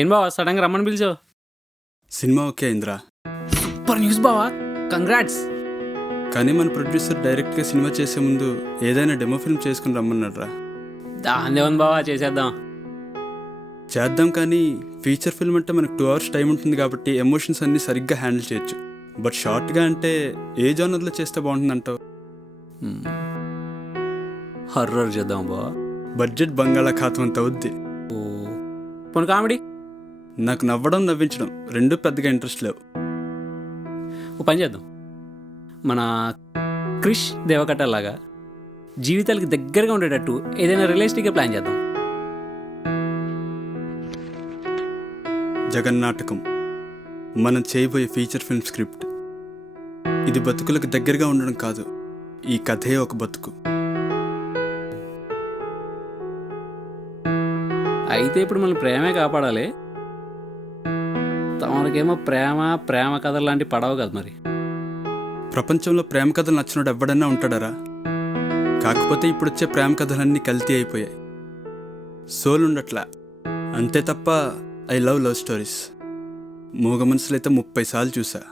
ఏం బావా సడన్గా రమ్మని పిలిచావు? సినిమా ఓకే అయిందిరా. సూపర్ న్యూస్ బావా, కంగ్రాట్స్. కానీ మన ప్రొడ్యూసర్ డైరెక్ట్గా సినిమా చేసే ముందు ఏదైనా డెమో ఫిల్మ్ చేసుకుని రమ్మన్నాడు రా. దాందే ఉంది బావా, చేద్దాం కానీ ఫీచర్ ఫిల్మ్ అంటే మనకు 2 hours టైం ఉంటుంది కాబట్టి ఎమోషన్స్ అన్నీ సరిగ్గా హ్యాండిల్ చేయొచ్చు. బట్ షార్ట్గా అంటే ఏ జానర్లో చేస్తే బాగుంటుందంటావు? హర్రర్ చేద్దాం బావా. బడ్జెట్ బంగాళాఖాతం అంత అవుద్ది. పోనీ కామెడీ? నాకు నవ్వడం నవ్వించడం రెండూ పెద్దగా ఇంట్రెస్ట్ లేవు. ఓ పని చేద్దాం, మన క్రిష్ దేవకట్ట లాగా జీవితాలకి దగ్గరగా ఉండేటట్టు ఏదైనా రియలిస్టిక్గా ప్లాన్ చేద్దాం. జగన్నాటకం మనం చేయబోయే ఫీచర్ ఫిల్మ్ స్క్రిప్ట్. ఇది బతుకులకు దగ్గరగా ఉండడం కాదు, ఈ కథే ఒక బతుకు. అయితే ఇప్పుడు మనం ప్రేమే కాపాడాలి. తమకేమో ప్రేమ కథలు లాంటి పడవు కదా మరి. ప్రపంచంలో ప్రేమ కథలు నచ్చినోడు ఎవడన్నా ఉంటాడరా? కాకపోతే ఇప్పుడు వచ్చే ప్రేమ కథలన్నీ కల్తీ అయిపోయాయి, సోల్ ఉండట్లా. అంతే తప్ప ఐ లవ్ స్టోరీస్. మూగ మనసులైతే 30 సార్లు చూసా.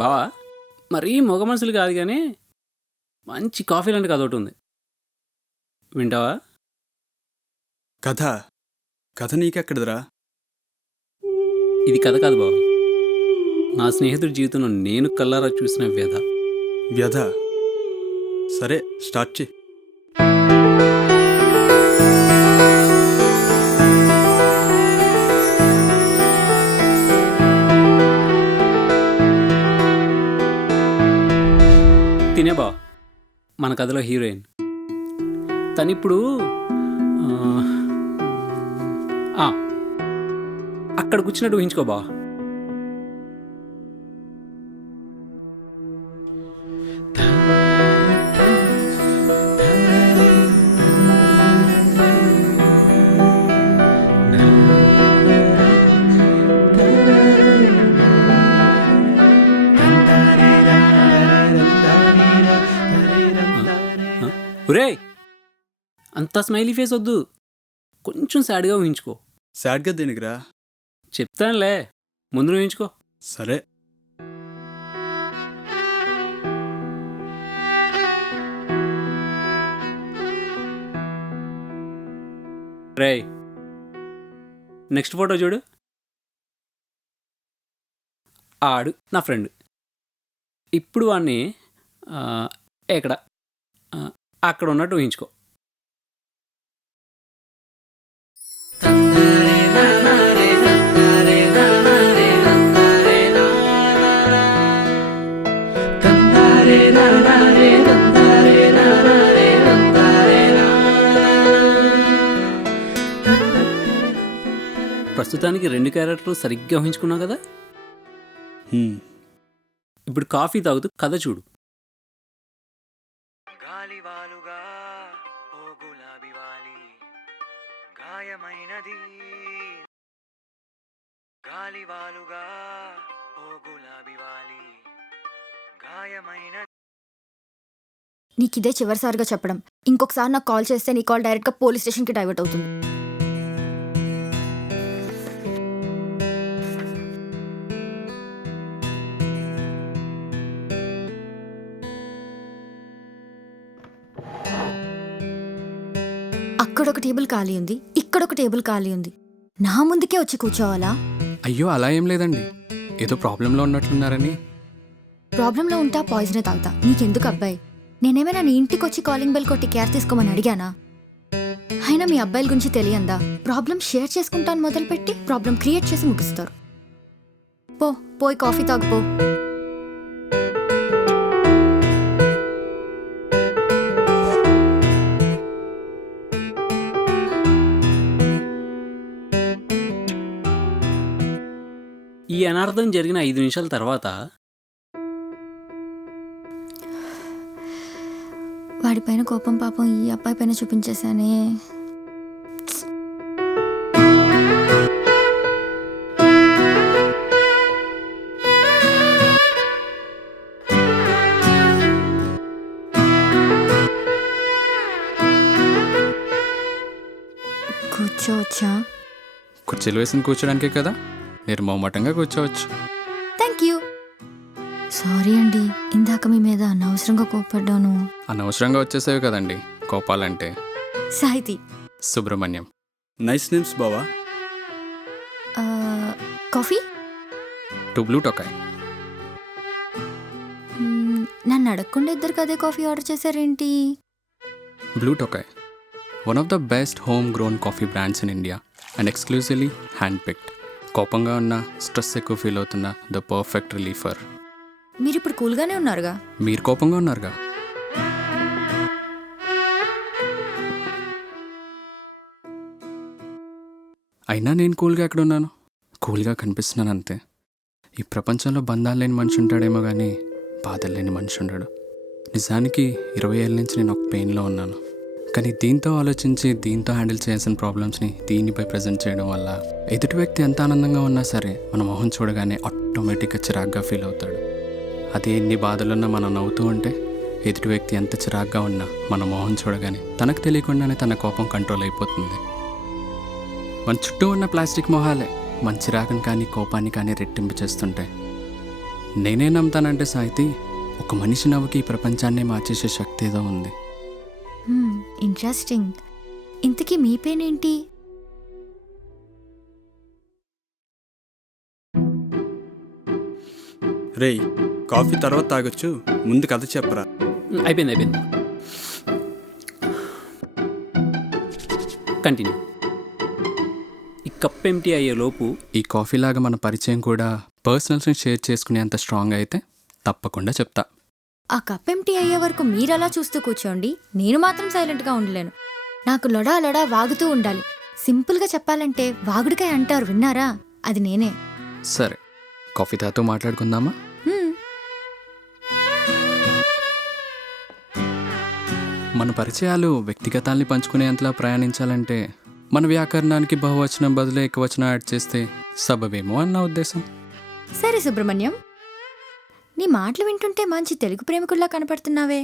బావా మరీ మగ మనుషులు కాదు కానీ మంచి కాఫీ లాంటి కథ ఒకటి ఉంది, వింటావా? కథ నీకెక్కడదిరా? ఇది కథ కాదు బావా, నా స్నేహితుడి జీవితంలో నేను కల్లారా చూసిన వ్యధ. సరే స్టార్ట్ చేయి. తినే బావ మన కథలో హీరోయిన్. తనిప్పుడు అక్కడ కూర్చున్నట్టు ఊహించుకో బావ. ఒరే అంత స్మైలీ ఫేస్ వద్దు, కొంచెం సాడ్గా ఊహించుకో. సాడ్గా దేనికిరా? చెప్తానులే, ముందు ఊహించుకో. సరే. రే నెక్స్ట్ ఫోటో చూడు. ఆడు నా ఫ్రెండ్. ఇప్పుడు వాడిని ఎక్కడ అక్కడ ఉన్నట్టు ఊహించుకో. ప్రస్తుతానికి 2 క్యారెక్టర్లు సరిగ్గా ఊహించుకున్నావు కదా. ఇప్పుడు కాఫీ తాగుతూ కథ చూడు. గాలివాలుగా ఓ గులాబీ వాలి గాయమైనది, గాలివాలుగా ఓ గులాబీ వాలి గాయమైనది. నీకిదే చివరిసారిగా చెప్పడం. ఇంకొకసారి నాకు కాల్ చేస్తే నీ కాల్ డైరెక్ట్గా పోలీస్ స్టేషన్కి డైవర్ట్ అవుతుంది. అక్కడొక టేబుల్ ఖాళీ ఉంది, ఇక్కడొక టేబుల్ ఖాళీ ఉంది. నా ముందుకే వచ్చి కూర్చోవాలా? అయ్యో అలా ఏం లేదండి, ఏదో ప్రాబ్లంలో ఉన్నట్లున్నారని. ప్రాబ్లంలో ఉంటా పాయిజనే తాగుతా. నీకెందుకు అబ్బాయి? నేనేమైనా నీ ఇంటికి వచ్చి కాలింగ్ బెల్ కొట్టి కేర్ తీసుకోమని అడిగానా? అయినా మీ అబ్బాయిల గురించి తెలియందా? ప్రాబ్లం షేర్ చేసుకుంటాను మొదలుపెట్టి ప్రాబ్లం క్రియేట్ చేసి ముగిస్తారు. పోయి కాఫీ తాగుపో. ఈ అనార్థం జరిగిన 5 నిమిషాల తర్వాత వాడిపైన కోపం పాపం ఈ అబ్బాయి పైన చూపించేశానే. కూర్చోవచ్చా? కుర్చీలు వేసిన కూర్చోడానికే కదా, నిర్మోమటంగా కూర్చోవచ్చు. Thank you. సారీ అండి, ఇందాక మీ మీద అనవసరంగా కోప్పడ్డాను. అనవసరంగా వచ్చేసేవి కదండి కోపాలంటే. సాహితి. సుబ్రహ్మణ్యం. నైస్ నేమ్స్ బావా. కాఫీ? 2 Blue Tokai. నన్ను అడగకుండా ఇద్దరికి అదే కాఫీ ఆర్డర్ చేశారేంటి? Blue Tokai, one of the best home grown coffee brands in India and exclusively hand picked. కోపంగా ఉన్నా, స్ట్రెస్ ఎక్కువ ఫీల్ అవుతున్నా, ద పర్ఫెక్ట్ రిలీఫర్. మీరు ఇప్పుడు కూల్గానే ఉన్నారుగా? మీరు కోపంగా ఉన్నారుగా. అయినా నేను కూల్గా ఎక్కడున్నాను? కూల్గా కనిపిస్తున్నాను అంతే. ఈ ప్రపంచంలో బంధాలు లేని మనిషి ఉంటాడేమో కానీ బాధలు లేని మనిషి ఉండడు. నిజానికి 20 ఏళ్ళ నుంచి నేను ఒక పెయిన్లో ఉన్నాను. కానీ దీంతో ఆలోచించి దీంతో హ్యాండిల్ చేయాల్సిన ప్రాబ్లమ్స్ని దీనిపై ప్రజెంట్ చేయడం వల్ల ఎదుటి వ్యక్తి ఎంత ఆనందంగా ఉన్నా సరే మన మొహం చూడగానే ఆటోమేటిక్గా చిరాగ్గా ఫీల్ అవుతాడు. అదే ఎన్ని బాధలున్నా మనం నవ్వుతూ ఉంటే ఎదుటి వ్యక్తి ఎంత చిరాగ్గా ఉన్నా మన మొహం చూడగానే తనకు తెలియకుండానే తన కోపం కంట్రోల్ అయిపోతుంది. మన చుట్టూ ఉన్న ప్లాస్టిక్ మొహాలే మన చిరాకుని కానీ కోపాన్ని కానీ రెట్టింపు చేస్తుంటాయి. నేనే నమ్ముతానంటే సాహితి, ఒక మనిషి నవ్వుకి ఈ ప్రపంచాన్నే మార్చేసే శక్తి ఏదో ఉంది. ఇంట్రెస్టింగ్. ఇంతకీ మీ పేరేంటి? రేయ్, కాఫీ తర్వాత తాగొచ్చు, ముందు కథ చెప్పరా. అయిపోయింది. కంటిన్యూ. ఈ కప్ ఎంటీ అయ్యే లోపు ఈ కాఫీ లాగా మన పరిచయం కూడా పర్సనల్స్ని షేర్ చేసుకునే అంత స్ట్రాంగ్ అయితే తప్పకుండా చెప్తా. ఆ కప్ ఎంటీ అయ్యే వరకు మీరలా చూస్తూ కూర్చోండి, నేను మాత్రం సైలెంట్గా ఉండలేను. నాకు లొడా లొడా వాగుతూ ఉండాలి. సింపుల్గా చెప్పాలంటే వాగుడికాయ అంటారు, విన్నారా? అది నేనే. సరే, కాఫీ తాతో మాట్లాడుకుందామా? మన పరిచయాలు వ్యక్తిగతాల్ని పంచుకునేంతలా ప్రయాణించాలంటే మన వ్యాకరణానికి బహువచనం బదులు ఏకవచనం యాడ్ చేస్తే సబబేమో అన్న ఉద్దేశం. సరే సుబ్రహ్మణ్యం, నీ మాటలు వింటుంటే మంచి తెలుగు ప్రేమికుల్లా కనపడుతున్నావే.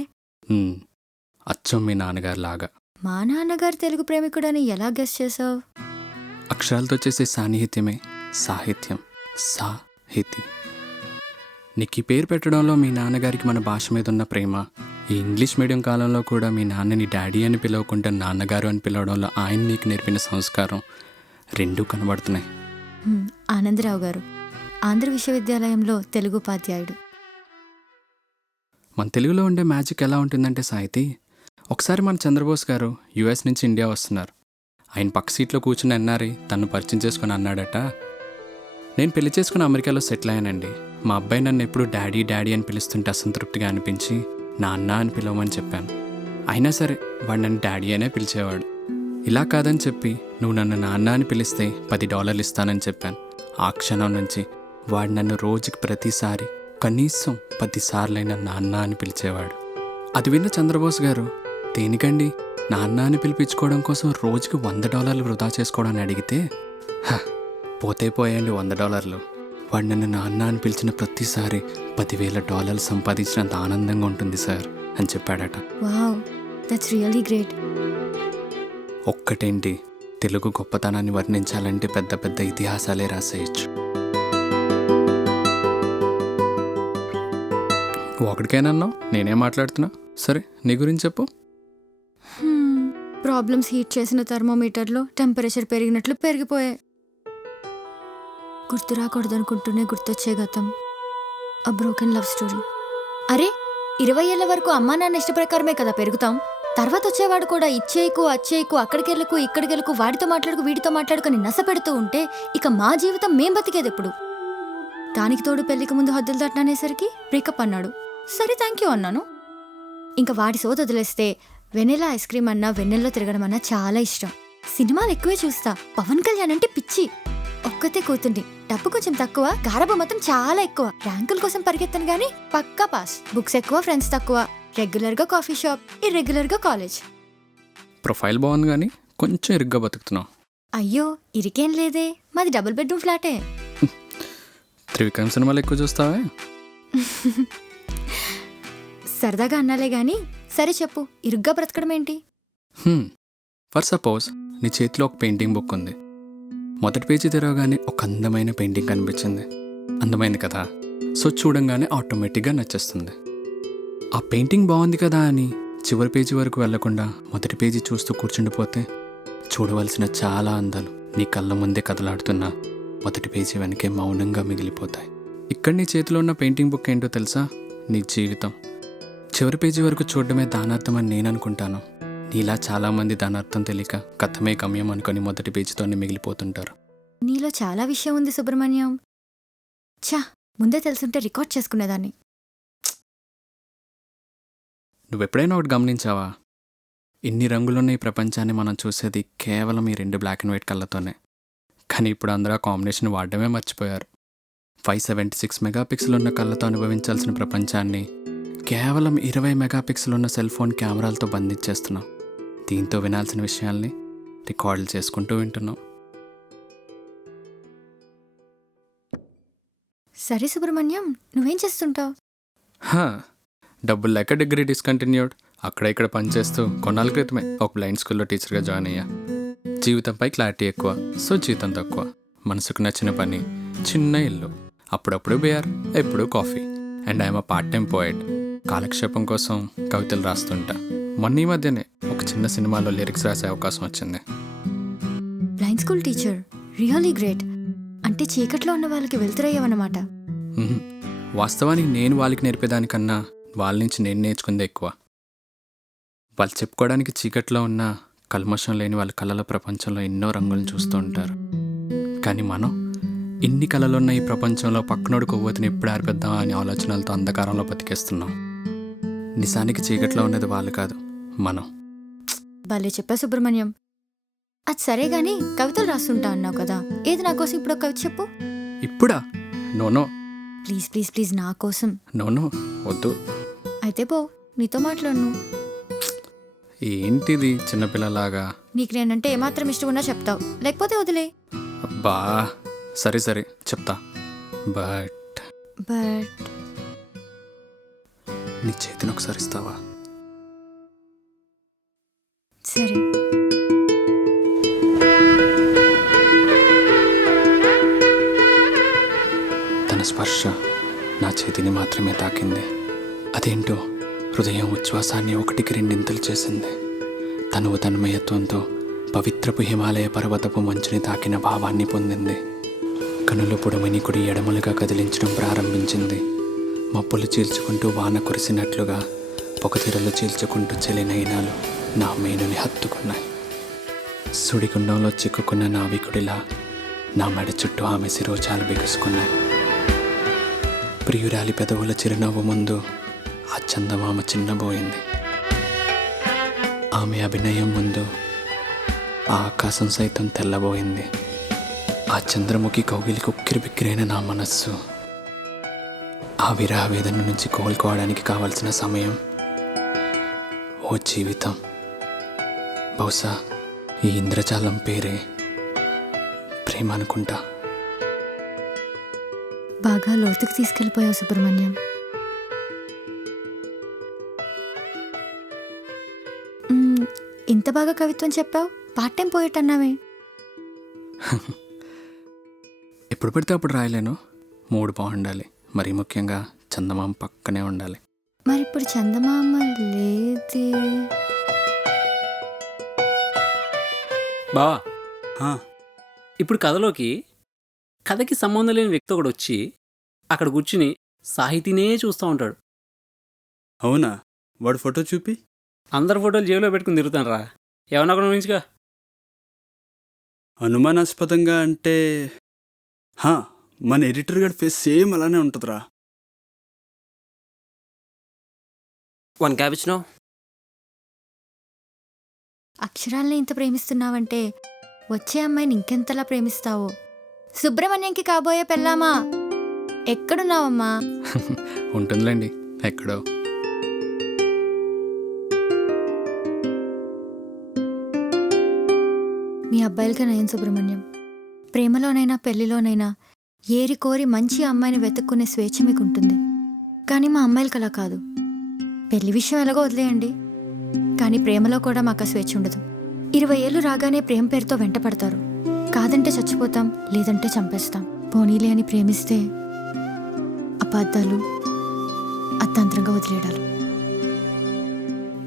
అచ్చం మీ నాన్నగారు లాగా. మా నాన్నగారు తెలుగు ప్రేమికుడని ఎలా గెస్ చేసావు? అక్షరాలతో చేసే సాన్నిహిత్యమే సాహిత్యం. సాహితి. నీకు ఈ పేరు పెట్టడంలో మీ నాన్నగారికి మన భాష మీద ఉన్న ప్రేమ, ఈ ఇంగ్లీష్ మీడియం కాలంలో కూడా మీ నాన్నని డాడీ అని పిలవకుండా నాన్నగారు అని పిలవడంలో ఆయన నీకు నేర్పిన సంస్కారం రెండూ కనబడుతున్నాయి. ఆనందరావు గారు, ఆంధ్ర విశ్వవిద్యాలయంలో తెలుగు ఉపాధ్యాయుడు. మన తెలుగులో ఉండే మ్యాజిక్ ఎలా ఉంటుందంటే సాహితి, ఒకసారి మన చంద్రబోస్ గారు యుఎస్ నుంచి ఇండియా వస్తున్నారు. ఆయన పక్క సీట్లో కూర్చుని ఎన్ఆర్ఐ తను పరిచయం చేసుకుని అన్నాడట, నేను పెళ్లి చేసుకుని అమెరికాలో సెటిల్ అయ్యానండి. మా అబ్బాయి నన్ను ఎప్పుడు డాడీ డాడీ అని పిలుస్తుంటే అసంతృప్తిగా అనిపించి నాన్న అని పిలవమని చెప్పాను. అయినా సరే వాడు నన్ను డాడీ అనే పిలిచేవాడు. ఇలా కాదని చెప్పి నువ్వు నన్ను నాన్న అని పిలిస్తే $10 ఇస్తానని చెప్పాను. ఆ క్షణం నుంచి వాడు నన్ను రోజుకి ప్రతిసారి కనీసం 10 సార్లైనా నాన్న అని పిలిచేవాడు. అది విన్న చంద్రబోస్ గారు, దేనికండి నాన్న అని పిలిపించుకోవడం కోసం రోజుకి $100 వృధా చేసుకోవడాన్ని అడిగితే, పోతే పోయండి $100, వాడు నన్ను నాన్న అని పిలిచిన ప్రతిసారి $10,000 సంపాదించినంత ఆనందంగా ఉంటుంది సార్ అని చెప్పాడట. Wow, that's really great. ఒక్కటేంటి, తెలుగు గొప్పతనాన్ని వర్ణించాలంటే పెద్ద పెద్ద ఇతిహాసాలే రాసేయచ్చు. ఒకటికేనన్నావు, నేనే మాట్లాడుతున్నా. సరే, నీ గురించి చెప్పు. ప్రాబ్లమ్స్ హీట్ చేసిన థర్మోమీటర్లో టెంపరేచర్ పెరిగినట్లు పెరిగిపోయాయి. గుర్తు రాకూడదనుకుంటూనే గుర్తొచ్చే గతం. A broken love story. అరే, 20 ఏళ్ల వరకు అమ్మా నాన్న ఇష్ట ప్రకారమే కదా పెరుగుతాం. తర్వాత వచ్చేవాడు కూడా ఇచ్చేయకు అచ్చేయకు అక్కడికెళ్ళకు ఇక్కడికెళ్ళకు వాడితో మాట్లాడుకు వీడితో మాట్లాడుకుని నస పెడుతూ ఉంటే ఇక మా జీవితం మేం బతికేది ఎప్పుడు? దానికి తోడు పెళ్లికి ముందు హద్దులు దాటనేసరికి బ్రేకప్ అన్నాడు. సరే థ్యాంక్ యూ అన్నాను. ఇంకా వాడి సోద వదిలేస్తే వెనిలా ఐస్ క్రీమ్ అన్నా వెన్నెల్లో తిరగడం అన్నా చాలా ఇష్టం. సినిమాలు ఎక్కువే చూస్తా. పవన్ కళ్యాణ్ అంటే పిచ్చి. ఒక్కతే కూతుర్ని, డబ్బు కొంచెం తక్కువ, గారబం మొత్తం చాలా ఎక్కువ. ర్యాంకుల కోసం పరిగెత్తను గానీ పక్కా పాస్. బుక్స్ ఎక్కువ, ఫ్రెండ్స్ తక్కువ. రెగ్యులర్గా కాఫీ షాప్, ఇర్రెగ్యులర్గా కాలేజ్. ప్రొఫైల్ బాగుంది కానీ కొంచెం ఇరుగ్గా బతుకుతున్నావు. అయ్యో ఇరికేం లేదే, మాది డబుల్ బెడ్రూమ్ ఫ్లాటే. త్రివిక్రమ్ సినిమాలు ఎక్కువ చూస్తావే? సరదాగా అన్నాలే గాని. సరే చెప్పు, ఇరుగ్గా బ్రతకడం ఏంటి? ఫర్ సపోజ్ నీ చేతిలో ఒక పెయింటింగ్ బుక్ ఉంది. మొదటి పేజీ తెరవగానే ఒక అందమైన పెయింటింగ్ కనిపించింది. అందమైంది కదా, సో చూడంగానే ఆటోమేటిక్గా నచ్చేస్తుంది. ఆ పెయింటింగ్ బాగుంది కదా అని చివరి పేజీ వరకు వెళ్లకుండా మొదటి పేజీ చూస్తూ కూర్చుండిపోతే చూడవలసిన చాలా అందాలు నీ కళ్ళ ముందే కదలాడుతున్నా మొదటి పేజీ వెనకే మౌనంగా మిగిలిపోతాయి. ఇక్కడ నీ చేతిలో ఉన్న పెయింటింగ్ బుక్ ఏంటో తెలుసా? నీ జీవితం. చివరి పేజీ వరకు చూడడమే దానార్థం అని నేను అనుకుంటాను. నీలా చాలామంది దానార్థం తెలియక కథమే గమ్యం అనుకొని మొదటి పేజీతోనే మిగిలిపోతుంటారు. నీలో చాలా విషయం ఉంది సుబ్రహ్మణ్యం. ఛా, ముందే తెలుసుంటే రికార్డ్ చేసుకునేదాన్ని. నువ్వెప్పుడైనా ఒకటి గమనించావా? ఇన్ని రంగులున్న ఈ ప్రపంచాన్ని మనం చూసేది కేవలం ఈ 2 బ్లాక్ అండ్ వైట్ కళ్ళతోనే. కానీ ఇప్పుడు అందరూ ఆ కాంబినేషన్ వాడడమే మర్చిపోయారు. 576 మెగాపిక్సెల్ ఉన్న కళ్ళతో అనుభవించాల్సిన ప్రపంచాన్ని కేవలం 20 మెగాపిక్సెల్ ఉన్న సెల్ ఫోన్ కెమెరాలతో బంధించేస్తున్నాం. దీంతో వినాల్సిన విషయాల్ని రికార్డులు చేసుకుంటూ వింటున్నాం. సరే సుబ్రహ్మణ్యం, నువ్వేం చేస్తుంటావు? డబ్బులు లేక డిగ్రీ డిస్కంటిన్యూడ్. అక్కడ ఇక్కడ పనిచేస్తూ కొన్నాళ్ళ క్రితమే ఒక బ్లైండ్ స్కూల్లో టీచర్గా జాయిన్ అయ్యా. జీవితంపై క్లారిటీ ఎక్కువ, సో జీతం తక్కువ. మనసుకు నచ్చిన పని, చిన్న ఇల్లు, అప్పుడప్పుడు బియర్, ఎప్పుడు coffee. And I'm a part time poet. కాలక్షేపం కోసం కవితలు రాస్తుంటా. మొన్న ఈ మధ్యనే ఒక చిన్న సినిమాలో లిరిక్స్ రాసే అవకాశం వచ్చింది. Blind school teacher, really great. అంటే చీకట్లో ఉన్న వాళ్ళకి వెళ్తురయ్యావన్నమాట. వాస్తవానికి నేను వాళ్ళకి నేర్పేదానికన్నా వాళ్ళ నుంచి నేను నేర్చుకుందే ఎక్కువ. వాళ్ళు చెప్పుకోవడానికి చీకట్లో ఉన్న కల్మషం లేని వాళ్ళ కళల ప్రపంచంలో ఎన్నో రంగులను చూస్తూ ఉంటారు. కానీ మనం ఇన్ని కళలున్న ఈ ప్రపంచంలో పక్కనోడు కొవ్వొత్తిని ఎప్పుడు ఆర్పేద్దామా అనే ఆలోచనలతో అంధకారంలో బతికేస్తున్నాం. నిజానికి చీకట్లో ఉన్నది వాళ్ళు కాదు, మనం. భలే చెప్పా సుబ్రహ్మణ్యం. అది సరే గాని కవితలు రాస్తుంటా అన్నావు కదా, ఏది నా కోసం ఇప్పుడు ఒక కవిత చెప్పు. ఇప్పుడా? నోనో ప్లీజ్ ప్లీజ్ ప్లీజ్, నా కోసం. నోనో వద్దు. అయితే పో, నీతో మాట్లాడను. ఏంటిది చిన్నపిల్లలాగా? నీకు నేనంటే ఏమాత్రం ఇష్టం ఉన్నా చెప్తావు, లేకపోతే వదిలే. అబ్బా సరే సరే చెప్తా. బట్ నీ చేతిని ఒకసారి ఇస్తావా? సరే. తన స్పర్శ నా చేతిని మాత్రమే తాకింది. అదేంటో హృదయం ఉచ్ఛ్వాసాన్ని 1కి 2 చేసింది. తనువు తన్మయత్వంతో పవిత్రపు హిమాలయ పర్వతపు మంచుని తాకిన భావాన్ని పొందింది. కనులు పొడమనికుడి ఎడమలుగా కదిలించడం ప్రారంభించింది. మప్పులు చీల్చుకుంటూ వాన కురిసినట్లుగా పొగతిరలు చీల్చుకుంటూ చెలినైనాలు నా మేనుని హత్తుకున్నాయి. సుడిగుండంలో చిక్కుకున్న నావికుడిలా నా మెడ చుట్టూ ఆమె శిరోజాలు బిగుసుకున్నాయి. ప్రియురాలి పెదవుల చిరునవ్వు ముందు ఆ చందమామ చిన్నబోయింది. ఆమె అభినయం ముందు ఆ ఆకాశం సైతం తెల్లబోయింది. ఆ చంద్రముఖి కౌగిలికి ఉక్కిరిబిక్కిరైన నా మనస్సు ఆ విరహ వేదన నుంచి కోలుకోవడానికి కావలసిన సమయం, ఓ జీవితం. బహుశా ఈ ఇంద్రజాలం పేరే ప్రేమ అనుకుంటా. బాగా లోతుకి తీసుకెళ్ళిపోయావు సుబ్రహ్మణ్యం. ఇంత బాగా కవిత్వం చెప్పావు, పార్ట్ టైం పోయేట్ అన్నావే. ఎప్పుడు పడితే అప్పుడు రాయలేను. మూడు బాగుండాలి. మరీ ముఖ్యంగా చందమామ పక్కనే ఉండాలి. మరి ఇప్పుడు చందమామ లేదే. బావా, ఆ, ఇప్పుడు కథకి సంబంధం లేని వ్యక్తి ఒకడు వచ్చి అక్కడ కూర్చుని సాహితీనే చూస్తూ ఉంటాడు. అవునా? వాడు ఫోటో చూపి. అందరు ఫోటోలు జేబులో పెట్టుకుని తిరుగుతాను రా. ఏమన్నా కూడా ఊహించుగా. అనుమానాస్పదంగా అంటే హా, మన ఎడిటర్ గారి ఫేస్ సేమ్ అలానే ఉంటుందిరా. వన్ క్యాబిచినో. అక్షరాల్ని ఇంత ప్రేమిస్తున్నావంటే వచ్చే అమ్మాయిని ఇంకెంతలా ప్రేమిస్తావో. సుబ్రహ్మణ్యంకి కాబోయే పెళ్ళామా, ఎక్కడున్నావమ్మా? ఉంటుందిలేండి ఎక్కడో. మీ అబ్బాయిలకి నయం సుబ్రహ్మణ్యం. ప్రేమలోనైనా పెళ్లిలోనైనా ఏరి కోరి మంచి అమ్మాయిని వెతుక్కునే స్వేచ్ఛ మీకుంటుంది. కానీ మా అమ్మాయిలకి అలా కాదు. పెళ్లి విషయం ఎలాగో వదిలేయండి, కానీ ప్రేమలో కూడా మాకు ఆ స్వేచ్ఛ ఉండదు. 20 ఏళ్ళు రాగానే ప్రేమ పేరుతో వెంట పడతారు. కాదంటే చచ్చిపోతాం, లేదంటే చంపేస్తాం. పోనీలే అని ప్రేమిస్తే అబద్ధాలు, అర్ధాంతరంగా వదిలేయడాలు.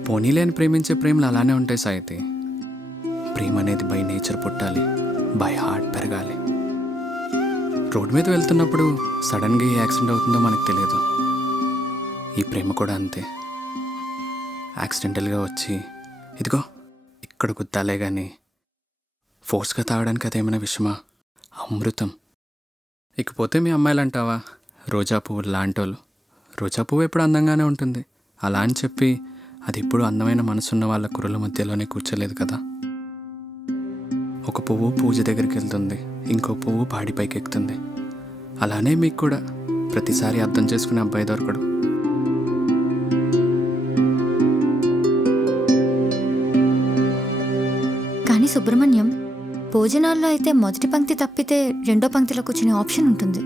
పోనీలే అని ప్రేమించే ప్రేమలు అలానే ఉంటాయి సాయితి. ప్రేమ అనేది బై నేచర్ పుట్టాలి, బై హార్ట్ పెరగాలి. రోడ్ మీద వెళ్తున్నప్పుడు సడన్గా ఏ యాక్సిడెంట్ అవుతుందో మనకు తెలియదు. ఈ ప్రేమ కూడా అంతే. యాక్సిడెంటల్గా వచ్చి ఇదిగో ఇక్కడ గుద్దాలే కానీ ఫోర్స్గా తాగడానికి అదేమైనా విషమా? అమృతం. ఇకపోతే మీ అమ్మాయిలు అంటావా, రోజా పువ్వు లాంటోళ్ళు. రోజా పువ్వు ఎప్పుడు అందంగానే ఉంటుంది. అలా అని చెప్పి అది ఎప్పుడు అందమైన మనసున్న వాళ్ళ కుర్రల మధ్యలోనే కూర్చోలేదు కదా. ఒక పువ్వు పూజ దగ్గరికి వెళ్తుంది, ఇంకో పువ్వు పాడి పైకి ఎక్కుతుంది. అలానే మీకు కూడా ప్రతిసారి అర్థం చేసుకునే అబ్బాయి దొరకడు. కానీ సుబ్రహ్మణ్యం, భోజనాల్లో అయితే మొదటి పంక్తి తప్పితే రెండో పంక్తిలో కూర్చునే ఆప్షన్ ఉంటుంది.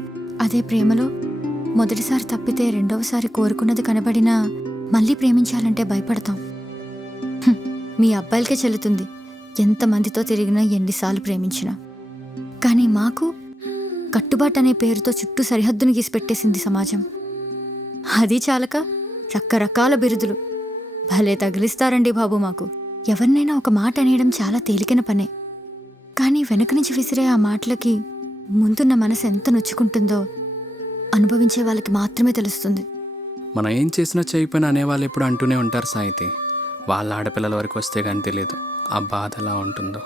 అదే ప్రేమలో మొదటిసారి తప్పితే రెండవసారి కోరుకున్నది కనబడినా మళ్ళీ ప్రేమించాలంటే భయపడతాం. మీ అబ్బాయిలకే చెల్లుతుంది ఎంతమందితో తిరిగినా, ఎన్నిసార్లు ప్రేమించినా. కానీ మాకు కట్టుబాటు అనే పేరుతో చుట్టూ సరిహద్దును గీసిపెట్టేసింది సమాజం. అది చాలక రకరకాల బిరుదులు. భలే తగిలిస్తారండి బాబు మాకు. ఎవరినైనా ఒక మాట అనేయడం చాలా తేలికైన పనే, కానీ వెనక నుంచి విసిరే ఆ మాటలకి ముందున్న మనసు ఎంత నొచ్చుకుంటుందో అనుభవించే వాళ్ళకి మాత్రమే తెలుస్తుంది. మనం ఏం చేసినా చేయకపోయినా అనేవాళ్ళు ఎప్పుడు అంటూనే ఉంటారు సాయితి. వాళ్ళ ఆడపిల్లల వరకు వస్తే కానీ తెలియదు ఆ బాధ ఎలా ఉంటుందో.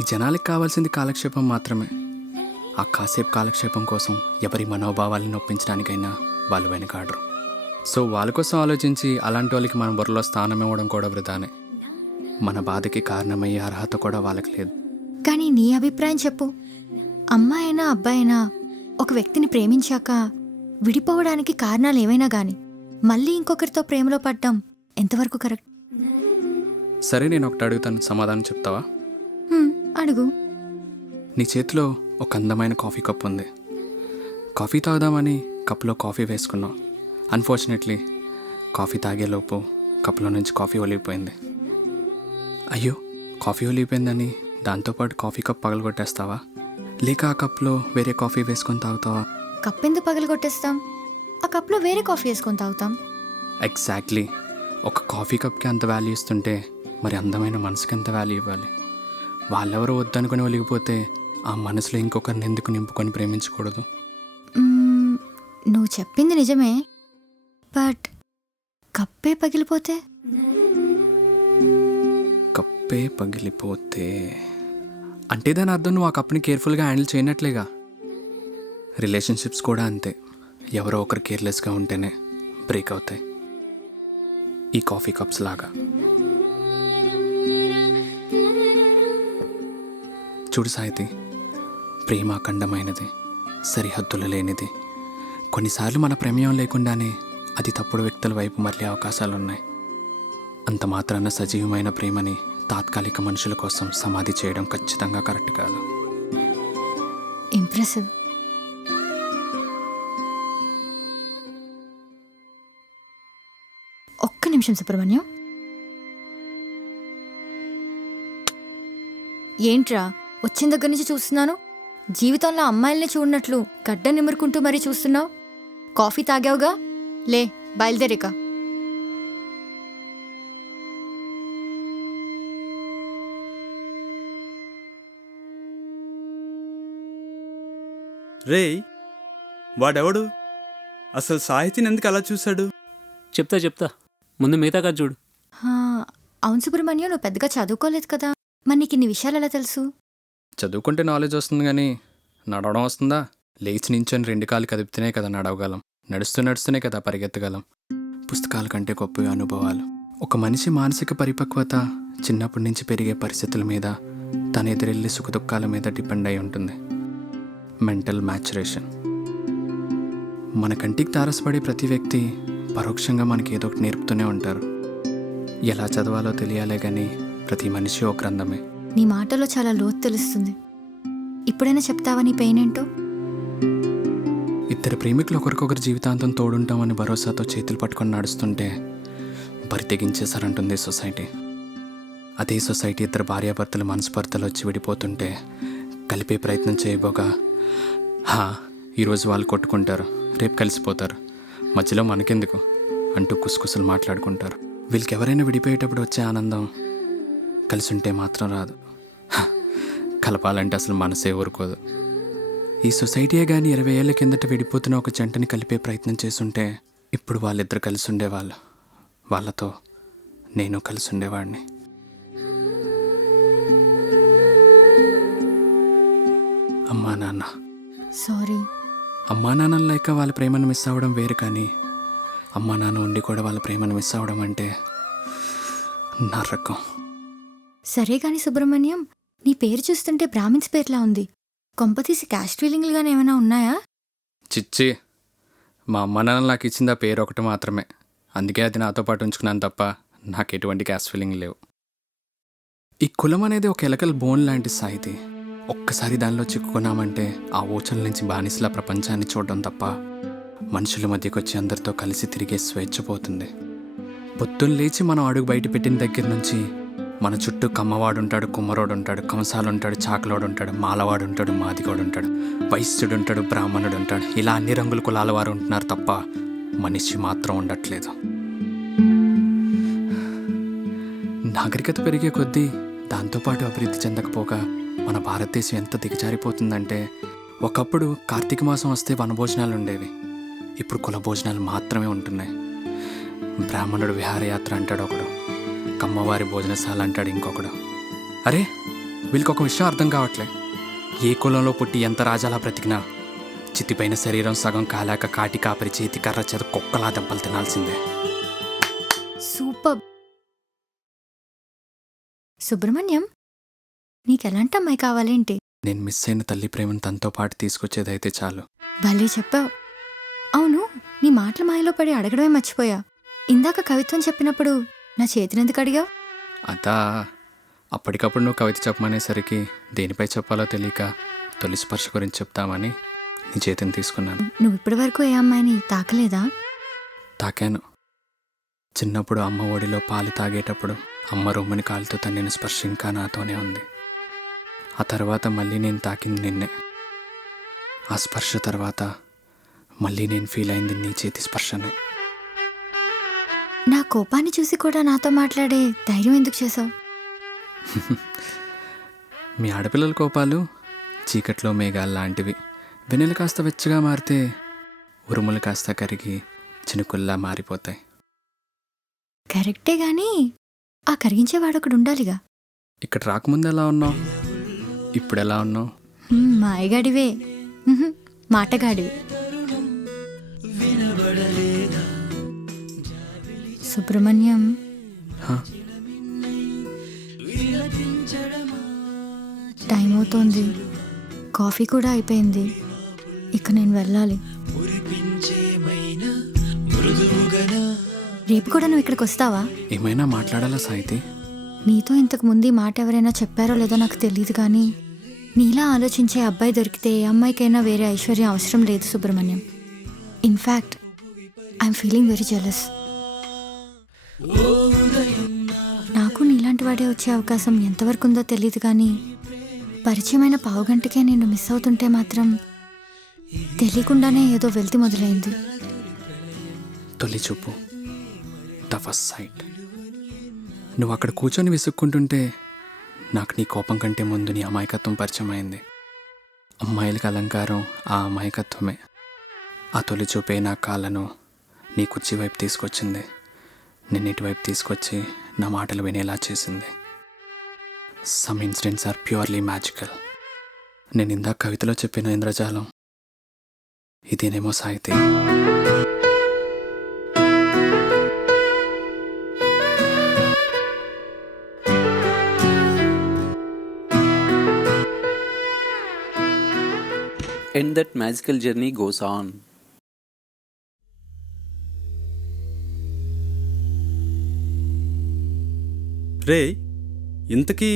ఈ జనాలకి కావాల్సింది కాలక్షేపం మాత్రమే. ఆ కాసేపు కాలక్షేపం కోసం ఎవరి మనోభావాలను నొప్పించడానికైనా వాళ్ళు వెనకాడరు. సో వాళ్ళ కోసం ఆలోచించి అలాంటి వాళ్ళకి మన బుర్రలో స్థానం ఇవ్వడం కూడా వృధానే. మన బాధకి కారణమయ్యే అర్హత కూడా వాళ్ళకి లేదు. కానీ నీ అభిప్రాయం చెప్పు. అమ్మాయినా అబ్బాయినా ఒక వ్యక్తిని ప్రేమించాక విడిపోవడానికి కారణాలు ఏమైనా గాని మళ్ళీ ఇంకొకరితో ప్రేమలో పడ్డం ఎంతవరకు కరెక్ట్? సరే, నేను ఒకటి అడుగుతాను, సమాధానం చెప్తావా? అడుగు. నీ చేతిలో ఒక అందమైన కాఫీ కప్ ఉంది. కాఫీ తాగుదామని కప్లో కాఫీ వేసుకున్నావు. అన్ఫార్చునేట్లీ కాఫీ తాగేలోపు కప్లో నుంచి కాఫీ ఒలిగిపోయింది. అయ్యో, కాఫీ ఒలిగిపోయిందని దాంతోపాటు కాఫీ కప్ పగలగొట్టేస్తావా, లేక ఆ కప్లో వేరే కాఫీ వేసుకొని తాగుతావా? కప్ ఎందుకు పగలగొట్టేస్తాం? ఆ కప్లో వేరే కాఫీ వేసుకొని తాగుతాం. ఎగ్జాక్ట్లీ. ఒక కాఫీ కప్కి అంత వాల్యూ ఇస్తుంటే మరి అందమైన మనసుకి ఎంత వాల్యూ ఇవ్వాలి? వాళ్ళెవరో వద్దనుకొని ఒలిగిపోతే ఆ మనసులో ఇంకొకరిని ఎందుకు నింపుకొని ప్రేమించకూడదు? నువ్వు చెప్పింది నిజమే, బట్ కప్పే పగిలిపోతే? కప్పే పగిలిపోతే అంటే దాని అర్థం నువ్వు ఆ కప్ని కేర్ఫుల్గా హ్యాండిల్ చేయనట్లేగా. రిలేషన్షిప్స్ కూడా అంతే. ఎవరో ఒకరు కేర్లెస్గా ఉంటేనే బ్రేక్ అవుతాయి, ఈ కాఫీ కప్స్ లాగా. చూడు సాయితి, ప్రేమ అఖండమైనది, సరిహద్దులు లేనిది. కొన్నిసార్లు మన ప్రమేయం లేకుండానే అది తప్పుడు వ్యక్తుల వైపు మళ్ళీ అవకాశాలున్నాయి. అంత మాత్రాన సజీవమైన ప్రేమని తాత్కాలిక మనుషుల కోసం సమాధి చేయడం ఖచ్చితంగా కరెక్ట్ కాదు. ఇంప్రెసివ్. ఒక్క నిమిషం సుబ్రహ్మణ్యం. ఏంట్రా వచ్చిన దగ్గర నుంచి చూస్తున్నాను, జీవితంలో అమ్మాయిల్ని చూడనట్లు గడ్డ నిమురుకుంటూ మరీ చూస్తున్నావు. కాఫీ తాగావుగా, లే బయలుదేరిక. రేయ్, వాడెవడు? అసలు సాహితీని ఎందుకు అలా చూశాడు? చెప్తా ముందు మిగతా కథ చూడు. హా, అవును సుబ్రహ్మణ్యం, నువ్వు పెద్దగా చదువుకోలేదు కదా, మరి నీకు ఇన్ని విషయాలు ఎలా తెలుసు? చదువుకుంటే నాలెడ్జ్ వస్తుంది కానీ నడవడం వస్తుందా? లేచి నించొని 2 కాళ్ళు కదిపితేనే కదా నడవగలం. నడుస్తూనే కదా పరిగెత్తగలం. పుస్తకాల కంటే గొప్ప అనుభవాలు. ఒక మనిషి మానసిక పరిపక్వత చిన్నప్పటి నుంచి పెరిగే పరిస్థితుల మీద, తన ఎదురెళ్ళి సుఖదుఖాల మీద డిపెండ్ అయి ఉంటుంది. Mental maturation. మన కంటికి తారసపడే ప్రతి వ్యక్తి పరోక్షంగా మనకి ఏదో ఒకటి నేర్పుతూనే ఉంటారు. ఎలా చదవాలో తెలియాలే కానీ ప్రతి మనిషి ఒక గ్రంథమే. నీ మాటలో చాలా లోతు తెలుస్తుంది. ఇప్పుడైనా చెప్తావా నీ పెయిన్ ఏంటో? ఇద్దరు ప్రేమికులు ఒకరికొకరు జీవితాంతం తోడుంటామని భరోసాతో చేతులు పట్టుకొని నడుస్తుంటే బరి తెగించేశారంటుంది సొసైటీ. అదే సొసైటీ ఇద్దరు భార్యాభర్తలు మనస్పర్ధలు వచ్చి విడిపోతుంటే కలిపే ప్రయత్నం చేయబోగా, ఈరోజు వాళ్ళు కొట్టుకుంటారు, రేపు కలిసిపోతారు, మధ్యలో మనకెందుకు అంటూ కుసకుసలు మాట్లాడుకుంటారు. వీళ్ళకి ఎవరైనా విడిపోయేటప్పుడు వచ్చే ఆనందం కలిసి ఉంటే మాత్రం రాదు. కలపాలంటే అసలు మనసే ఊరుకోదు. ఈ సొసైటీయే కానీ 20 ఏళ్ల కిందట విడిపోతున్న ఒక జంటని కలిపే ప్రయత్నం చేసుంటే ఇప్పుడు వాళ్ళిద్దరు కలిసి ఉండేవాళ్ళు. వాళ్ళతో నేను కలిసి ఉండేవాడిని. అమ్మా నాన్న. సారీ. అమ్మా నాన్నలు లేక వాళ్ళ ప్రేమను మిస్ అవ్వడం వేరు, కానీ అమ్మా నాన్న ఉండి కూడా వాళ్ళ ప్రేమను మిస్ అవ్వడం అంటే నరకం. సరే కానీ సుబ్రహ్మణ్యం, నీ పేరు చూస్తుంటే బ్రాహ్మిన్స్ పేర్లా ఉంది. కొంపతీసి క్యాస్ట్ ఫీలింగ్లుగానే ఏమైనా ఉన్నాయా? చిచ్చి, మా అమ్మ నాన్న నాకు ఇచ్చింది ఆ పేరు ఒకటి మాత్రమే. అందుకే అది నాతో పాటు ఉంచుకున్నాను తప్ప నాకు ఎటువంటి క్యాస్ట్ ఫీలింగ్ లేవు. ఈ కులం అనేది ఒక ఎలకల్ బోన్ లాంటి సాహితీ. ఒక్కసారి దానిలో చిక్కుకున్నామంటే ఆ ఓచల నుంచి బానిసలా ప్రపంచాన్ని చూడడం తప్ప మనుషుల మధ్యకు వచ్చి అందరితో కలిసి తిరిగే స్వేచ్ఛ పోతుంది. పొద్దున్న లేచి మనం అడుగు బయట పెట్టిన దగ్గర నుంచి మన చుట్టూ కమ్మవాడు ఉంటాడు, కుమ్మరోడు ఉంటాడు, కంసాలు ఉంటాడు, చాకలోడు ఉంటాడు, మాలవాడు ఉంటాడు, మాదిగోడు ఉంటాడు, వైశ్యుడు ఉంటాడు, బ్రాహ్మణుడు ఉంటాడు. ఇలా అన్ని రంగుల కులాల వారు ఉంటున్నారు తప్ప మనిషి మాత్రం ఉండట్లేదు. నాగరికత పెరిగే కొద్దీ దాంతోపాటు అభివృద్ధి చెందకపోగా మన భారతదేశం ఎంత దిగజారిపోతుందంటే, ఒకప్పుడు కార్తీక మాసం వస్తే వనభోజనాలు ఉండేవి, ఇప్పుడు కుల భోజనాలు మాత్రమే ఉంటున్నాయి. బ్రాహ్మణుడు విహారయాత్ర అంటాడు ఒకడు, కమ్మవారి భోజనశాల అంటాడు ఇంకొకడు. అరే, వీళ్ళకి ఒక విషయం అర్థం కావట్లే. ఏ కులంలో పుట్టి ఎంత రాజాలా బ్రతికినా చితిపైన శరీరం సగం కాలాక కాటి కాపరి చేతి కర్ర చేత కుక్కలా దెబ్బలు తినాల్సిందే. సూపర్. సుబ్రహ్మణ్యం, నీకెలాంటి అమ్మాయి కావాలేంటి? నేను మిస్ అయిన తల్లి ప్రేమను తనతో పాటు తీసుకొచ్చేదైతే చాలు. భలే చెప్పావు. అవును, నీ మాటల మాయలో పడి అడగడమే మర్చిపోయా. ఇందాక కవిత్వం చెప్పినప్పుడు నా చేతినెందుకు అడిగావు? అదా, అప్పటికప్పుడు నువ్వు కవిత చెప్పమనేసరికి దేనిపై చెప్పాలో తెలియక తొలి స్పర్శ గురించి చెప్తామని నీ చేతిని తీసుకున్నాను. నువ్వు ఇప్పటి వరకు ఏ అమ్మాయిని తాకలేదా? తాకాను. చిన్నప్పుడు అమ్మ ఒడిలో పాలు తాగేటప్పుడు అమ్మ రొమ్ముని కాలుతో తన్నిన స్పర్శ ఇంకా నాతోనే ఉంది. ఆ తర్వాత మళ్ళీ నేను తాకింది నిన్నే. ఆ స్పర్శ తర్వాత మళ్ళీ నేను ఫీల్ అయింది నీ చేతి స్పర్శనే. నా కోపాన్ని చూసి కూడా నాతో మాట్లాడే ధైర్యం ఎందుకు చేసావు? మీ ఆడపిల్లల కోపాలు చీకట్లో మేఘాలు లాంటివి. వెన్నెలు కాస్త వెచ్చగా మారితే ఉరుములు కాస్త కరిగి చినుకుల్లా మారిపోతాయి. కరెక్టే గాని ఆ కరిగించేవాడొకడు ఉండాలిగా. ఇక్కడ రాకముందు ఎలా ఉన్నావు, ఇప్పుడు ఎలా ఉన్నావు? మాయగాడివే, మాటగాడివి. సుబ్రహ్మణ్యం, హా? టైం అవుతోంది, కాఫీ కూడా అయిపోయింది, ఇక నేను వెళ్ళాలి. రేపు కూడా నువ్వు ఇక్కడికి వస్తావా? ఏమైనా మాట్లాడాలా సాయితి? నీతో ఇంతకు ముందు ఈ మాట ఎవరైనా చెప్పారో లేదో నాకు తెలియదు, కానీ నీలా ఆలోచించే అబ్బాయి దొరికితే ఏ అమ్మాయికైనా వేరే ఐశ్వర్యం అవసరం లేదు Subrahmanyam. In fact I'm feeling very jealous. నాకు నీలాంటి వాడే వచ్చే అవకాశం ఎంతవరకు ఉందో తెలియదు, కానీ పరిచయమైన పావుగంటకే నేను మిస్ అవుతుంటే మాత్రం తెలియకుండానే ఏదో వెళ్తి మొదలైంది. తొలి చూపు, ద ఫస్ట్ సైట్. నువ్వు అక్కడ కూర్చొని విసుక్కుంటుంటే నాకు నీ కోపం కంటే ముందు నీ అమాయకత్వం పరిచయం అయింది. అమ్మాయిలకి అలంకారం ఆ అమాయకత్వమే. ఆ తొలి చూపే నా కాళ్ళను నీ కుర్చీ వైపు తీసుకొచ్చింది. నేను ఇటువైపు తీసుకొచ్చి నా మాటలు వినేలా చేసింది. Some incidents are purely magical. నేను ఇందాక కవితలో చెప్పిన ఇంద్రజాలం ఇదేనేమో సాహితీ. And that magical journey goes on. రే, ఇంతకీ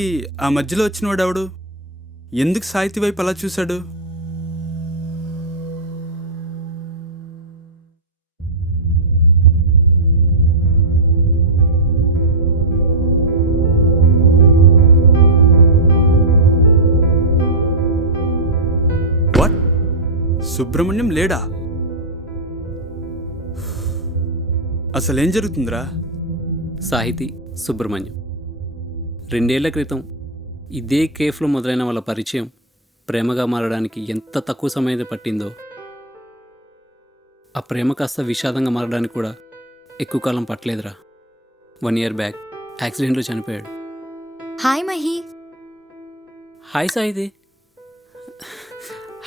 ఆ మధ్యలో వచ్చినవాడు ఎవడు? ఎందుకు సాహితీ వైపు అలా చూశాడు? వాట్? సుబ్రహ్మణ్యం లేడా? అసలేం జరుగుతుందిరా? సాహితీ, సుబ్రహ్మణ్యం 2 ఏళ్ల క్రితం ఇదే కేఫ్లో మొదలైన వాళ్ళ పరిచయం ప్రేమగా మారడానికి ఎంత తక్కువ సమయం పట్టిందో, ఆ ప్రేమ కాస్త విషాదంగా మారడానికి కూడా ఎక్కువ కాలం పట్టలేదురా. 1 year బ్యాక్ యాక్సిడెంట్లో చనిపోయాడు. హాయ్ మహి. హాయ్ సాహితీ.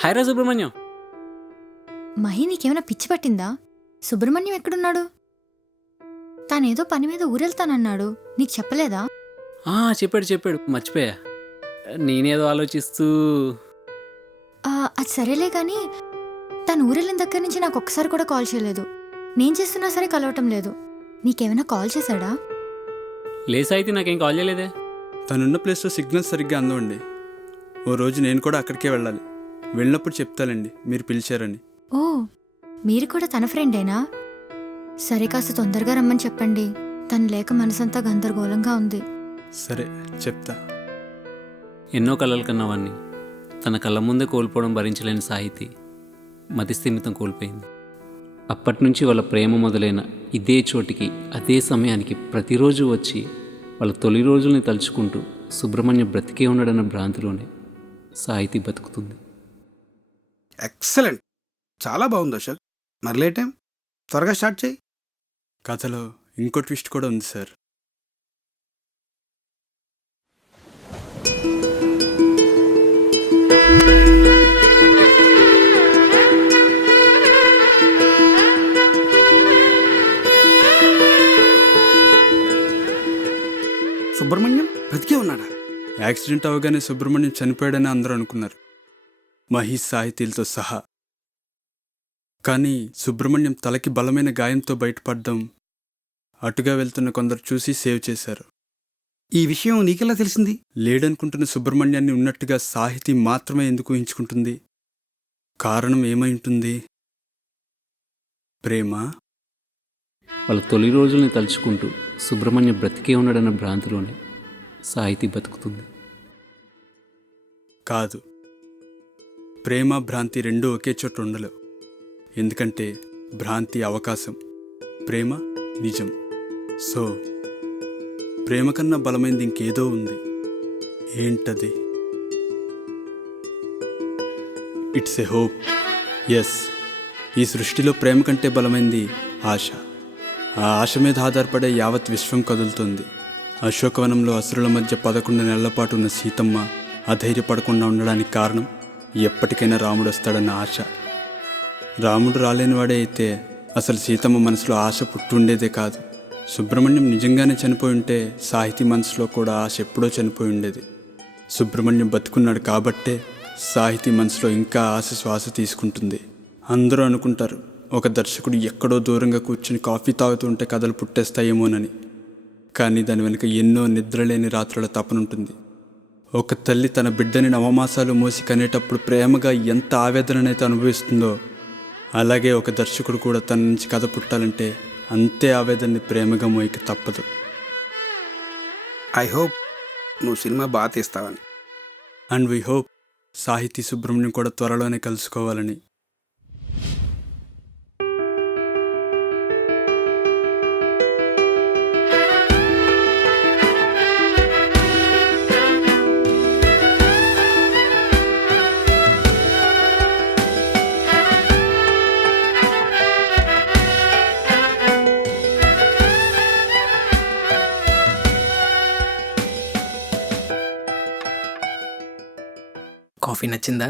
హాయ్ రా సుబ్రహ్మణ్యం. మహి, నీకేమైనా పిచ్చి పట్టిందా? సుబ్రహ్మణ్యం ఎక్కడున్నాడు? తానేదో పని మీద ఊరెళ్తానన్నాడు, నీకు చెప్పలేదా? చెప్పాడు మర్చిపోయా. నేనేదో ఆలోచిస్తూ అది సరేలే కానీ తను ఊరెళ్ళిన దగ్గర నుంచి నాకు ఒక్కసారి కూడా కాల్ చేయలేదు. నేను చేస్తున్నా సరే కలవటం లేదు. నీకేమైనా కాల్ చేశాడా? లేసాయితే నాకేం కాల్ చేయలేదే. తనున్న ప్లేస్లో సిగ్నల్ సరిగ్గా అందవండి. ఓ రోజు నేను కూడా అక్కడికే వెళ్ళాలి. వెళ్ళినప్పుడు చెప్తానండి మీరు పిలిచారని. ఓ, మీరు కూడా తన ఫ్రెండేనా? సరే, కాస్త తొందరగా రమ్మని చెప్పండి. తను లేక మనసంతా గందరగోళంగా ఉంది. సరే, చెప్తా. ఎన్నో కలలు కన్నవాణ్ణి తన కళ్ళ ముందే కోల్పోవడం భరించలేని సాహితీ మతిస్థిమితం కోల్పోయింది. అప్పటి నుంచి వాళ్ళ ప్రేమ మొదలైన ఇదే చోటికి అదే సమయానికి ప్రతిరోజు వచ్చి వాళ్ళ తొలి రోజుల్ని తలుచుకుంటూ సుబ్రహ్మణ్యం బ్రతికే ఉన్నాడన్న భ్రాంతిలోనే సాహితీ బతుకుతుంది. ఎక్సలెంట్, చాలా బాగుంది అశోక్. మరి లేట్ టైం, త్వరగా స్టార్ట్ చేయి. కథలో ఇంకో ట్విస్ట్ కూడా ఉంది సార్. సుబ్రహ్మణ్యం బ్రతికే ఉన్నాడా? యాక్సిడెంట్ అవగానే సుబ్రహ్మణ్యం చనిపోయాడని అందరూ అనుకున్నారు, మహేష్ సాహితీలతో సహా. కానీ సుబ్రహ్మణ్యం తలకి బలమైన గాయంతో బయటపడడం అటుగా వెళ్తున్న కొందరు చూసి సేవ్ చేశారు. ఈ విషయం నీకెలా తెలిసింది? లేడనుకుంటున్న సుబ్రహ్మణ్యాన్ని ఉన్నట్టుగా సాహితీ మాత్రమే ఎందుకు ఊహించుకుంటుంది? కారణం ఏమై ఉంటుంది? ప్రేమ. వాళ్ళ తొలి రోజుల్ని తలుచుకుంటూ సుబ్రహ్మణ్యం బ్రతికే ఉన్నాడన్న భ్రాంతిలోనే సాహితీ బతుకుతుంది. కాదు, ప్రేమ భ్రాంతి రెండూ ఒకే చోట ఉండలేవు. ఎందుకంటే భ్రాంతి అవకాశం, ప్రేమ నిజం. సో ప్రేమ కన్నా బలమైనది ఇంకేదో ఉంది. ఏంటది? It's a hope. ఎస్, ఈ సృష్టిలో ప్రేమ కంటే బలమైంది ఆశ. ఆ ఆశ మీద ఆధారపడే యావత్ విశ్వం కదులుతుంది. అశోకవనంలో అసురుల మధ్య 11 నెలల పాటు ఉన్న సీతమ్మ అధైర్యపడకుండా ఉండడానికి కారణం ఎప్పటికైనా రాముడు వస్తాడన్న ఆశ. రాముడు రాలేనివాడే అయితే అసలు సీతమ్మ మనసులో ఆశ పుట్టుండేదే కాదు. సుబ్రహ్మణ్యం నిజంగానే చనిపోయి ఉంటే సాహితీ మనసులో కూడా ఆశ ఎప్పుడో చనిపోయి ఉండేది. సుబ్రహ్మణ్యం బతుకున్నాడు కాబట్టే సాహితీ మనసులో ఇంకా ఆశ శ్వాస తీసుకుంటుంది. అందరూ అనుకుంటారు ఒక దర్శకుడు ఎక్కడో దూరంగా కూర్చుని కాఫీ తాగుతూ ఉంటే కథలు పుట్టేస్తాయేమోనని. కానీ దాని వెనుక ఎన్నో నిద్రలేని రాత్రుల తపనుంటుంది. ఒక తల్లి తన బిడ్డని నవమాసాలు మోసి కనేటప్పుడు ప్రేమగా ఎంత ఆవేదననైతే అనుభవిస్తుందో, అలాగే ఒక దర్శకుడు కూడా తన నుంచి కథ పుట్టాలంటే అంతే ఆవేదనని ప్రేమగా మోయక తప్పదు. ఐ హోప్ నువ్వు సినిమా బాగా తీస్తావని. అండ్ వీ హోప్ సాహితీ సుబ్రహ్మణ్యం కూడా త్వరలోనే కలుసుకోవాలని. కాఫీ నచ్చిందా?